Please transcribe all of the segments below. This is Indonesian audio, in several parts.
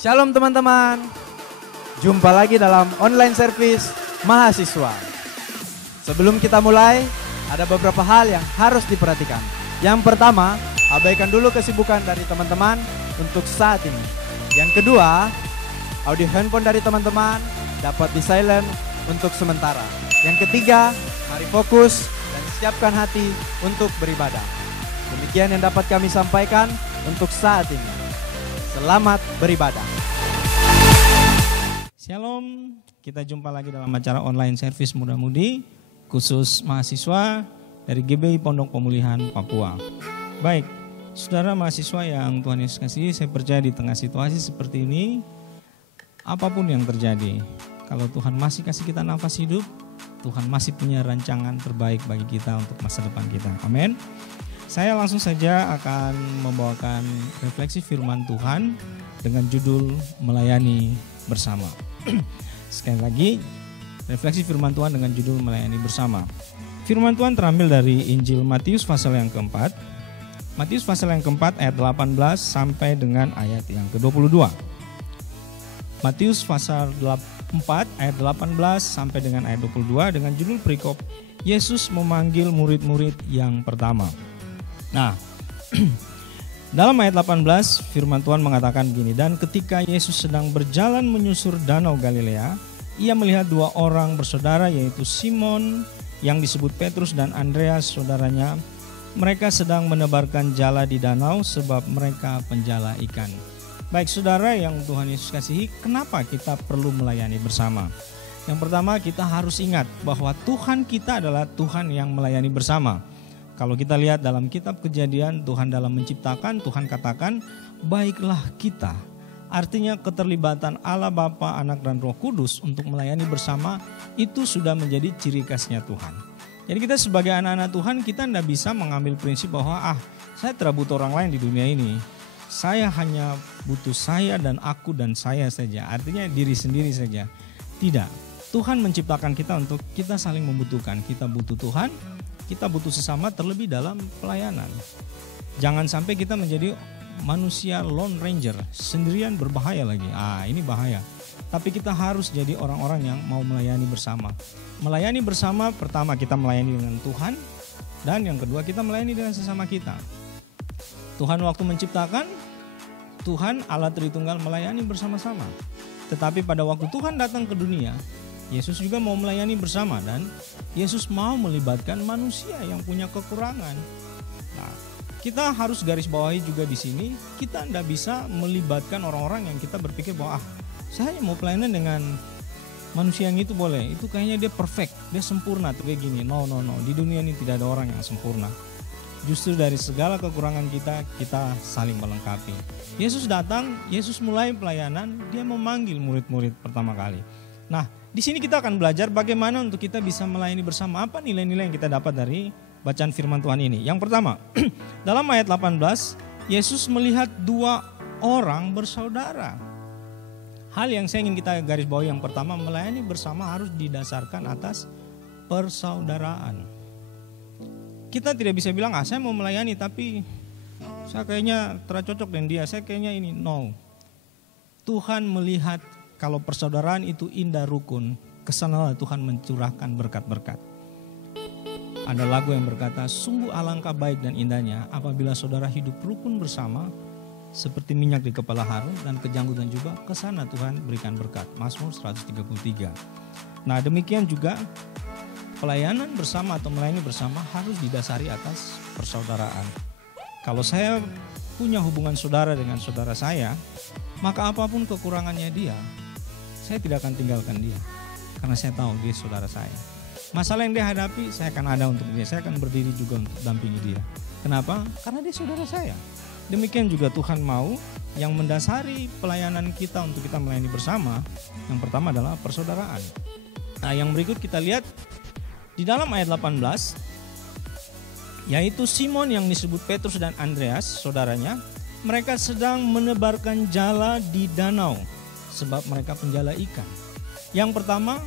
Shalom teman-teman, jumpa lagi dalam online service mahasiswa. Sebelum kita mulai, ada beberapa hal yang harus diperhatikan. Yang pertama, abaikan dulu kesibukan dari teman-teman untuk saat ini. Yang kedua, audio handphone dari teman-teman dapat di silent untuk sementara. Yang ketiga, mari fokus dan siapkan hati untuk beribadah. Demikian yang dapat kami sampaikan untuk saat ini. Selamat beribadah. Shalom, kita jumpa lagi dalam acara online service muda-mudi khusus mahasiswa dari GBI Pondok Pemulihan Papua. Baik, saudara mahasiswa yang Tuhan Yesus kasihi, saya percaya di tengah situasi seperti ini, apapun yang terjadi, kalau Tuhan masih kasih kita nafas hidup, Tuhan masih punya rancangan terbaik bagi kita untuk masa depan kita. Amin. Saya langsung saja akan membawakan refleksi firman Tuhan dengan judul Melayani Bersama. Sekali lagi, refleksi firman Tuhan dengan judul Melayani Bersama. Firman Tuhan terambil dari Injil Matius pasal yang keempat. Matius pasal yang keempat ayat 18 sampai dengan ayat yang ke-22. Matius pasal 4 ayat 18 sampai dengan ayat 22 dengan judul perikop Yesus memanggil murid-murid yang pertama. Nah, dalam ayat 18 firman Tuhan mengatakan begini, dan ketika Yesus sedang berjalan menyusur danau Galilea, ia melihat dua orang bersaudara yaitu Simon yang disebut Petrus dan Andreas saudaranya. Mereka sedang menebarkan jala di danau sebab mereka penjala ikan. Baik saudara yang Tuhan Yesus kasihi, kenapa kita perlu melayani bersama? Yang pertama, kita harus ingat bahwa Tuhan kita adalah Tuhan yang melayani bersama. Kalau kita lihat dalam kitab Kejadian, Tuhan dalam menciptakan, Tuhan katakan, baiklah kita. Artinya keterlibatan Allah Bapa, Anak dan Roh Kudus untuk melayani bersama itu sudah menjadi ciri khasnya Tuhan. Jadi kita sebagai anak-anak Tuhan, kita tidak bisa mengambil prinsip bahwa saya tidak butuh orang lain di dunia ini. Saya hanya butuh saya dan aku dan saya saja. Artinya diri sendiri saja. Tidak. Tuhan menciptakan kita untuk kita saling membutuhkan. Kita butuh Tuhan. Kita butuh sesama terlebih dalam pelayanan. Jangan sampai kita menjadi manusia lone ranger, sendirian berbahaya lagi. Ini bahaya. Tapi kita harus jadi orang-orang yang mau melayani bersama. Melayani bersama, pertama kita melayani dengan Tuhan, dan yang kedua kita melayani dengan sesama kita. Tuhan waktu menciptakan, Tuhan Allah Tritunggal melayani bersama-sama. Tetapi pada waktu Tuhan datang ke dunia, Yesus juga mau melayani bersama dan Yesus mau melibatkan manusia yang punya kekurangan. Nah, kita harus garis bawahi juga di sini, kita tidak bisa melibatkan orang-orang yang kita berpikir bahwa saya hanya mau pelayanan dengan manusia yang itu boleh, itu kayaknya dia perfect, dia sempurna tuh kayak gini. No, di dunia ini tidak ada orang yang sempurna. Justru dari segala kekurangan kita saling melengkapi. Yesus datang, Yesus mulai pelayanan, dia memanggil murid-murid pertama kali. Nah, di sini kita akan belajar bagaimana untuk kita bisa melayani bersama. Apa nilai-nilai yang kita dapat dari bacaan firman Tuhan ini? Yang pertama, dalam ayat 18, Yesus melihat dua orang bersaudara. Hal yang saya ingin kita garis bawahi yang pertama, melayani bersama harus didasarkan atas persaudaraan. Kita tidak bisa bilang, saya mau melayani tapi saya kayaknya tercocok dengan dia, saya kayaknya ini. No. Tuhan melihat kalau persaudaraan itu indah rukun, kesanalah Tuhan mencurahkan berkat-berkat. Ada lagu yang berkata, sungguh alangkah baik dan indahnya apabila saudara hidup rukun bersama, seperti minyak di kepala Harun dan kejanggutan juga, kesana Tuhan berikan berkat. Mazmur 133. Nah demikian juga pelayanan bersama atau melayani bersama harus didasari atas persaudaraan. Kalau saya punya hubungan saudara dengan saudara saya, maka apapun kekurangannya dia, saya tidak akan tinggalkan dia. Karena saya tahu dia saudara saya. Masalah yang dia hadapi, saya akan ada untuk dia. Saya akan berdiri juga untuk dampingi dia. Kenapa? Karena dia saudara saya. Demikian juga Tuhan mau yang mendasari pelayanan kita untuk kita melayani bersama. Yang pertama adalah persaudaraan. Nah yang berikut kita lihat di dalam ayat 18. Yaitu Simon yang disebut Petrus dan Andreas, saudaranya. Mereka sedang menebarkan jala di danau. Sebab mereka penjala ikan. Yang pertama,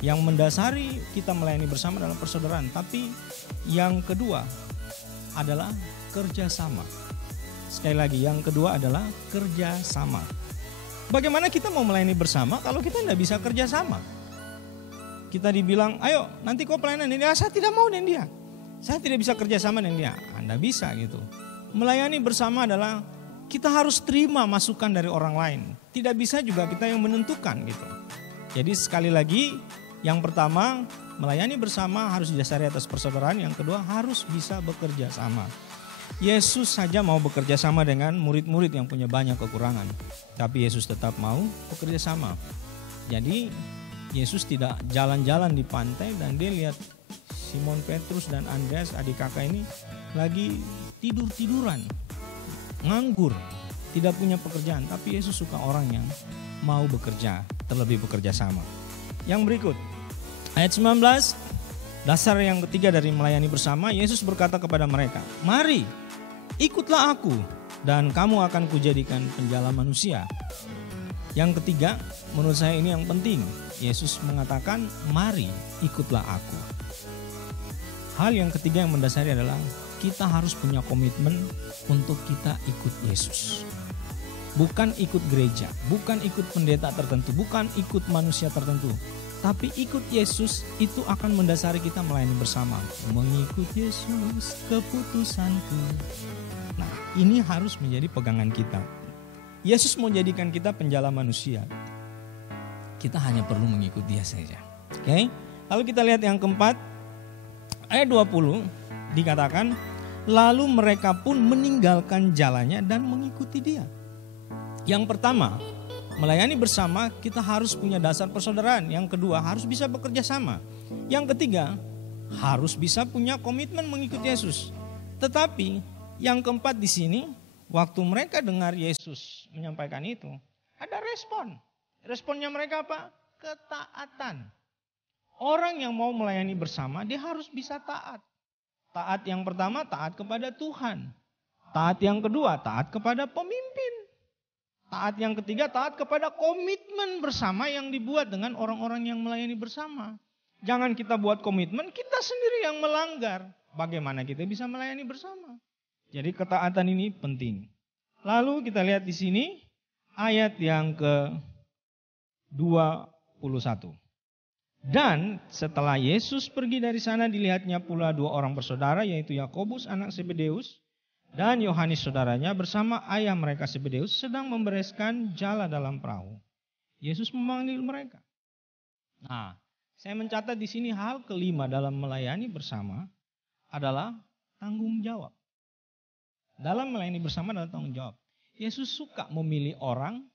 yang mendasari kita melayani bersama dalam persaudaraan. Tapi yang kedua adalah kerjasama. Sekali lagi, yang kedua adalah kerjasama. Bagaimana kita mau melayani bersama kalau kita tidak bisa kerja sama? Kita dibilang, ayo nanti kau pelayanan dengan dia. Saya tidak mau dengan dia. Saya tidak bisa kerja sama dengan dia. Anda bisa gitu. Melayani bersama adalah kita harus terima masukan dari orang lain. Tidak bisa juga kita yang menentukan gitu. Jadi sekali lagi, yang pertama melayani bersama harus didasari atas persaudaraan. Yang kedua harus bisa bekerja sama. Yesus saja mau bekerja sama dengan murid-murid yang punya banyak kekurangan. Tapi Yesus tetap mau bekerja sama. Jadi Yesus tidak jalan-jalan di pantai dan dia lihat Simon Petrus dan Andreas adik kakak ini lagi tidur-tiduran, nganggur, tidak punya pekerjaan. Tapi Yesus suka orang yang mau bekerja, terlebih bekerja sama. Yang berikut, ayat 19, dasar yang ketiga dari melayani bersama, Yesus berkata kepada mereka, mari ikutlah aku dan kamu akan kujadikan penjala manusia. Yang ketiga, menurut saya ini yang penting. Yesus mengatakan, mari ikutlah aku. Hal yang ketiga yang mendasari adalah kita harus punya komitmen untuk kita ikut Yesus. Bukan ikut gereja, bukan ikut pendeta tertentu, bukan ikut manusia tertentu. Tapi ikut Yesus itu akan mendasari kita melayani bersama. Mengikut Yesus keputusanku. Nah, ini harus menjadi pegangan kita. Yesus mau jadikan kita penjala manusia. Kita hanya perlu mengikuti dia saja. Oke? Lalu kita lihat yang keempat, ayat 20 dikatakan, lalu mereka pun meninggalkan jalannya dan mengikuti dia. Yang pertama, melayani bersama kita harus punya dasar persaudaraan. Yang kedua, harus bisa bekerja sama. Yang ketiga, harus bisa punya komitmen mengikuti Yesus. Tetapi yang keempat di sini, waktu mereka dengar Yesus menyampaikan itu, ada respon. Responnya mereka apa? Ketaatan. Orang yang mau melayani bersama, dia harus bisa taat. Taat yang pertama, taat kepada Tuhan. Taat yang kedua, taat kepada pemimpin. Taat yang ketiga, taat kepada komitmen bersama yang dibuat dengan orang-orang yang melayani bersama. Jangan kita buat komitmen, kita sendiri yang melanggar. Bagaimana kita bisa melayani bersama? Jadi ketaatan ini penting. Lalu kita lihat di sini ayat yang ke-21. Dan setelah Yesus pergi dari sana, dilihatnya pula dua orang bersaudara, yaitu Yakobus anak Zebedeus dan Yohanes saudaranya bersama ayah mereka Zebedeus sedang membereskan jala dalam perahu. Yesus memanggil mereka. Nah, saya mencatat di sini hal kelima dalam melayani bersama adalah tanggung jawab. Dalam melayani bersama adalah tanggung jawab. Yesus suka memilih orang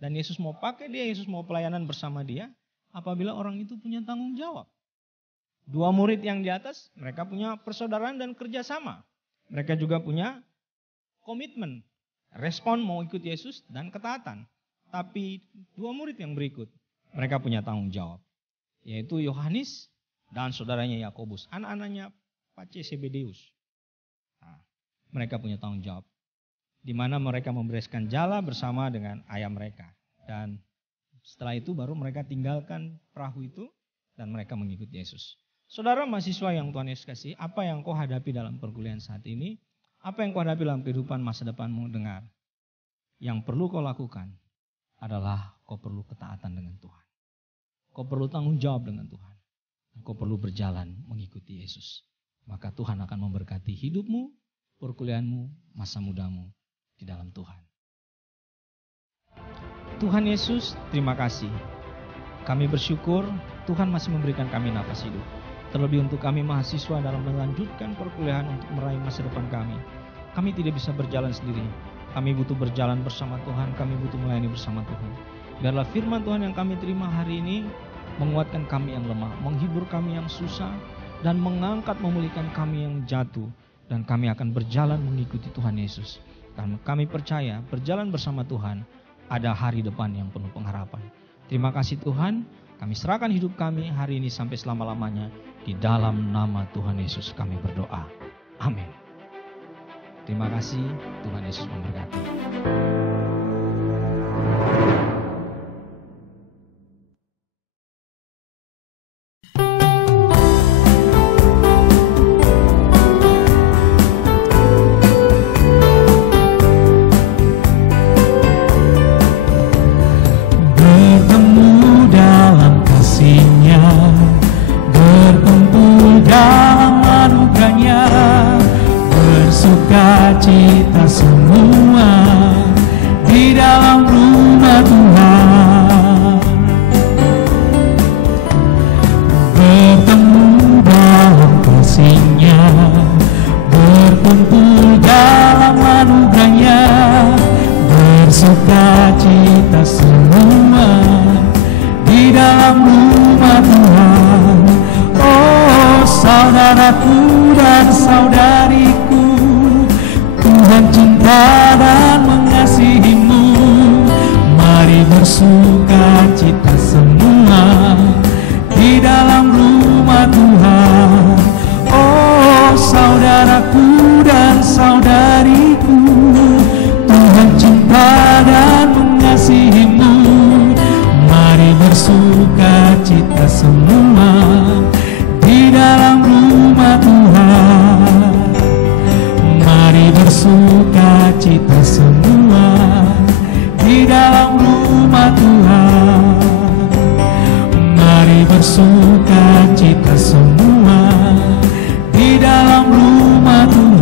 dan Yesus mau pakai dia, Yesus mau pelayanan bersama dia apabila orang itu punya tanggung jawab. Dua murid yang di atas, mereka punya persaudaraan dan kerjasama. Mereka juga punya komitmen, respon mau ikut Yesus dan ketaatan. Tapi dua murid yang berikut, mereka punya tanggung jawab. Yaitu Yohanes dan saudaranya Yakobus, anak-anaknya Pace Zebedeus. Nah, mereka punya tanggung jawab. Di mana mereka membereskan jala bersama dengan ayah mereka. Dan setelah itu baru mereka tinggalkan perahu itu dan mereka mengikuti Yesus. Saudara mahasiswa yang Tuhan Yesus kasih, apa yang kau hadapi dalam perkuliahan saat ini? Apa yang kau hadapi dalam kehidupan masa depanmu? Dengar. Yang perlu kau lakukan adalah kau perlu ketaatan dengan Tuhan. Kau perlu tanggung jawab dengan Tuhan. Kau perlu berjalan mengikuti Yesus. Maka Tuhan akan memberkati hidupmu, perkuliahanmu, masa mudamu di dalam Tuhan. Tuhan Yesus, terima kasih. Kami bersyukur Tuhan masih memberikan kami nafas hidup. Terlebih untuk kami mahasiswa dalam melanjutkan perkuliahan untuk meraih masa depan kami. Kami tidak bisa berjalan sendiri. Kami butuh berjalan bersama Tuhan. Kami butuh melayani bersama Tuhan. Biarlah firman Tuhan yang kami terima hari ini menguatkan kami yang lemah, menghibur kami yang susah, dan mengangkat memulihkan kami yang jatuh. Dan kami akan berjalan mengikuti Tuhan Yesus. Karena kami percaya berjalan bersama Tuhan ada hari depan yang penuh pengharapan. Terima kasih Tuhan, kami serahkan hidup kami hari ini sampai selama-lamanya. Di dalam nama Tuhan Yesus kami berdoa. Amin. Terima kasih, Tuhan Yesus memberkati. bersukacita semua di dalam rumah Tuhan. Bertemu dalam kasih-Nya, berkumpul dalam anugerah-Nya, bersukacita semua di dalam rumah Tuhan. Oh saudaraku dan saudariku, Tuhan cinta dan mengasihimu. Mari bersukacita semua di dalam rumah Tuhan. Oh saudaraku dan saudariku, Tuhan cinta dan mengasihimu. Mari bersukacita semua di dalam rumah Tuhan. Mari bersukacita semua di dalam rumah Tuhan. Mari bersukacita semua di dalam rumah Tuhan.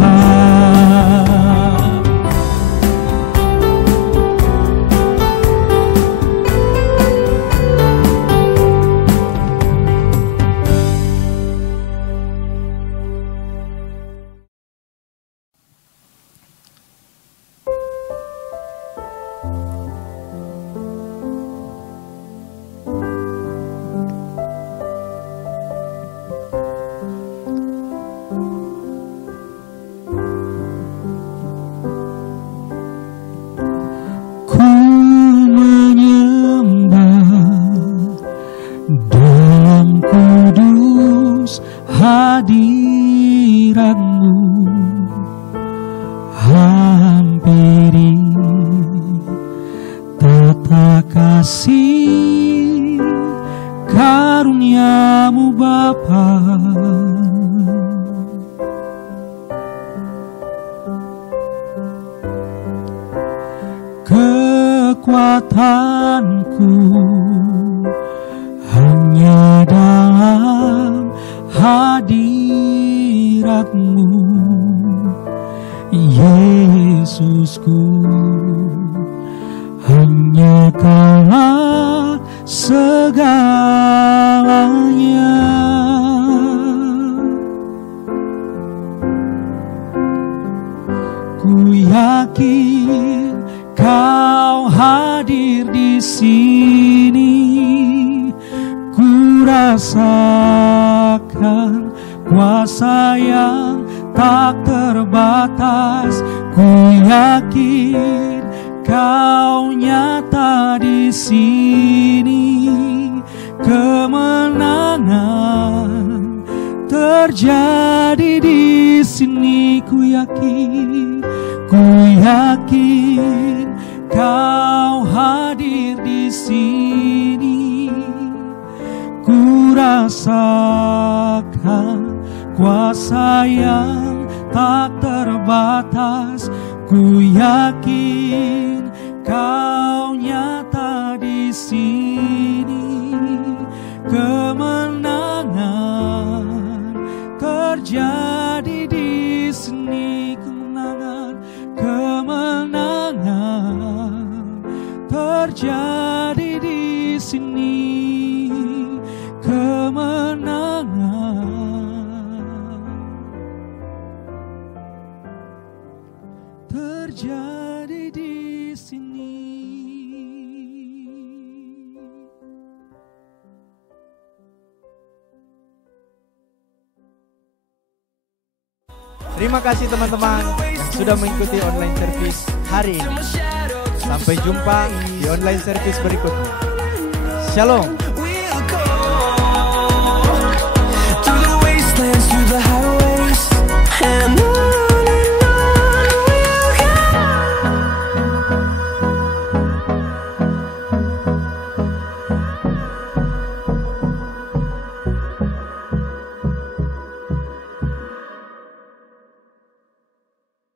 Kasih karunia-Mu Bapa, kekuatanku hanya dalam hadirat-Mu, Yesusku. Hanya Kaulah segalanya. Ku yakin Kau hadir di sini. Ku rasakan kuasa yang tak terbatas. Ku yakin Kau nyata di sini. Kemenangan terjadi di sini. Ku yakin Kau hadir di sini. Ku rasakan kuasa yang tak terbatas. Ku yakin Kau nyata di sini. Kemenangan terjadi di sini. Kemenangan terjadi di sini. Kemenangan terjadi di sini. Terima kasih teman-teman yang sudah mengikuti online service hari ini. Sampai jumpa di online service berikutnya. Shalom.